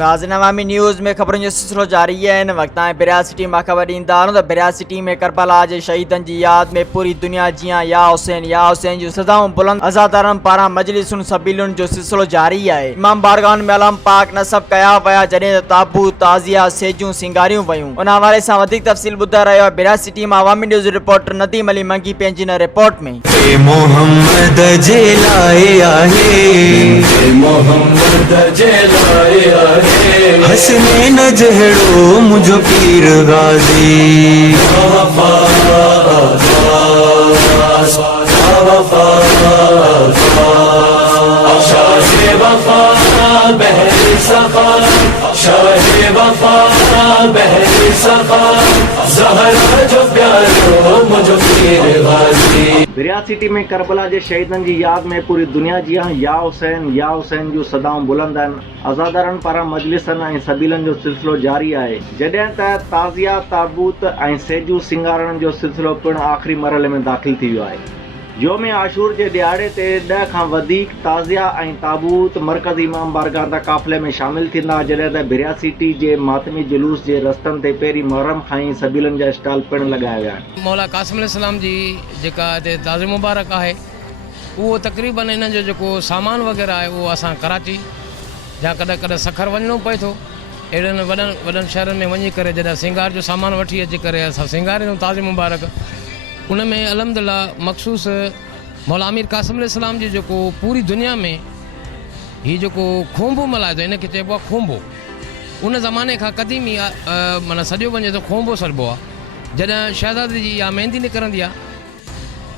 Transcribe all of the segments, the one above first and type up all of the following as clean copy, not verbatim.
नाज़रीन अवामी न्यूज़ में खबरों जो सिलसिलो जारी है। इन वक्त बिरियात सिटी मां खबर ईंदा तो बिरियात सिटी में करबला के शहीदन की याद में पूरी दुनिया जियां या हुसैन जो सदाऊं बुलंद अज़ादारन पारा मजलिसुन सबीलुन जो सिलसिलो जारी है। इमाम बारगान में अलम पाक नसब कया वया जॾहिं ताबूत ताज़िया सेजूं सिंगारियूं वयूं। उन हवाले से वधिक तफ़सील ॿुधाए रहियो आहे बिरियात सिटी में अवामी न्यूज़ रिपोर्टर नदीम अली मंगी पंहिंजी इन रिपोर्ट में। मोहम्मद जे लाए आहे मोहम्मद जे लाए आहे हसने न जहड़ो मुझो पीर गाजी शाहे वफा बहरी सफा शाहे वफा बहरी सफा ज़हरा जो प्यारो मुझो पीर गाजी। बिरियात सिटी में करबला के शहीदन की याद में पूरी दुनिया जियां या हुसैन जो सदाऊं बुलंद अज़ादारन पारा मजलिसन ऐं सबीलन जो सिलसिलो जारी है। जॾहिं त ताज़िया ताबूत ऐं सेजू सिंगारण जो सिलसिलो पिण आख़िरी मरहले में दाख़िल थी वियो आहे। योम आशूर के दिहाड़े ते 10 खां वधीक ताज़िया ऐं ताबूत मरकज़ी इमाम बारगाह ता काफ़िले में शामिल थींदा। जॾहिं त बिरियात सिटी के मातमी जुलूस के रस्तन ते पहिरीं मुहर्रम खां ई सबीलन जा स्टॉल पिण लगाया विया आहिनि। मौला क़ासिम अलैहिस्सलाम जी जेका हिते ताज़ी मुबारक है वो तकरीबन इन जो जेको सामान वग़ैरह है वो असां कराची या कॾहिं कॾहिं सखर वञिणो पए थो। अहिड़नि वॾनि शहरनि में वञी करे जॾहिं सिंगार जो सामान वठी अची करे असां सिंगारियूं ताज़ी मुबारक उन में अल्हम्दुलिल्लाह मखसूस मौला अमीर क़ासिम अलैहिस्सलाम जी जेको पूरी दुनिया में ही जेको खोंबो मल्हाए थो इनखे चइबो आहे खोंबो। उन ज़माने खां क़दीमी माना सॼो वञे तो खोंबो सॾिबो आहे। जॾहिं शहज़ादी जी या मेहंदी निकिरंदी आहे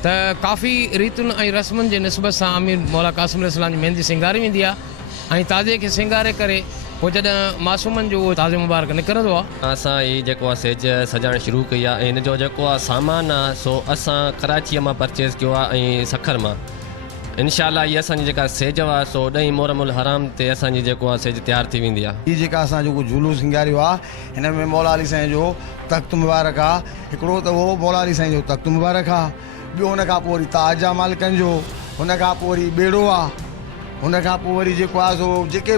त काफ़ी रीतुनि ऐं रस्मुनि जे निस्बत सां अमीर मौला क़ासिम अलैहिस्सलाम जी मेहंदी सिंगारी वेंदी आहे ऐं ताज़े खे सिंगारे करे पोइ जॾहिं मासूमनि जो उहो ताज़ो मुबारक निकिरंदो आहे। असां ही जेको आहे सेज सजाइण शुरू कई आहे ऐं हिन जो जेको आहे सामान आहे सो असां कराचीअ मां परचेज़ कयो आहे ऐं सखर मां। इंशाअल्लाह हीअ असांजी जेका सेज आहे सो 10 मुहर्रमुल हराम ते असांजी जेको आहे सेज तयारु थी वेंदी आहे। हीअ जेका असां जेको जुलूस सिंगारियो आहे हिन में मौला अली साईं जो तख़्त मुबारक आहे। हिकिड़ो त उहो मौला अली साईं जो तख़्त मुबारक आहे, ॿियो हुन खां पोइ वरी ताज जा मालिकनि जो, हुन खां पोइ वरी ॿेड़ो आहे, हुन खां पोइ वरी जेको आहे सो जेके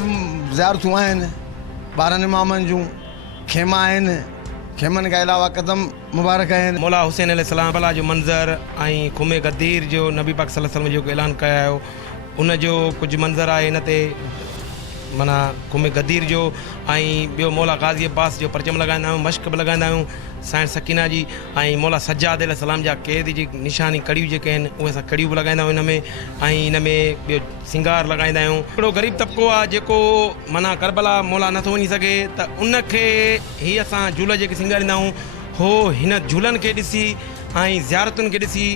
ज़ियारतूं आहिनि ॿारनि इमामनि जूं खेमा आहिनि, खेमनि खां अलावा कदम मुबारक आहिनि। मौला हुसैन अलैहिस्सलाम भला जो मंज़र ऐं खुमे गदीर जो नबी पाक सल्लल्लाहु अलैहि वसल्लम जेको ऐलान कया हो उन जो कुछ मंज़र आहे हिन ते माना खुमे गदीर जो ऐं ॿियो मौला गाज़ी अब्बास जो परचम लॻाईंदा आहियूं, मश्क बि लॻाईंदा आहियूं साइण सकीना जी ऐं मौला सज्जाद अलैहिस्सलाम जा क़ैद जी निशानी कड़ियूं जेके आहिनि उहे असां कड़ियूं बि लॻाईंदा आहियूं हिन में ऐं हिन में ॿियो सिंगार लॻाईंदा आहियूं। हिकिड़ो ग़रीब तबिको आहे जेको माना करबला मौला नथो वञी सघे त उनखे ही असां झूला जेके सिंगारींदा आहियूं हो हिन झूलनि खे ॾिसी ऐं ज़ियारतुनि खे ॾिसी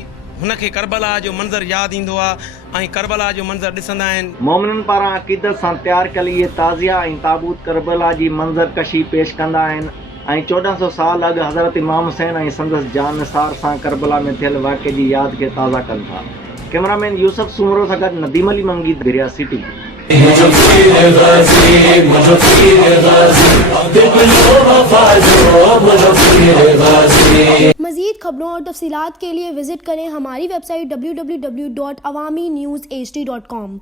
हुनखे करबला जो मंज़र यादि ईंदो आहे ऐं करबला जो मंज़र ॾिसंदा आहिनि। मोमिनन पारां अक़ीदत सां तैयार कयल इहे ताज़िया ऐं ताबूत करबला जी मंज़र कशी पेश कंदा आहिनि ऐं 1400 साल अॻु हज़रत इमाम हुसैन ऐं संदसि जान निसार सां करबला में थियल वाक़े जी यादि खे ताज़ा कनि था। कैमरामैन यूसुफ सुमरो सां गॾु नदीम अली मंगी, बिरियात सिटी। मज़ीद खबरों और तफसीलात के लिए विजिट करें हमारी वेबसाइट www.awamiNewsHD.com।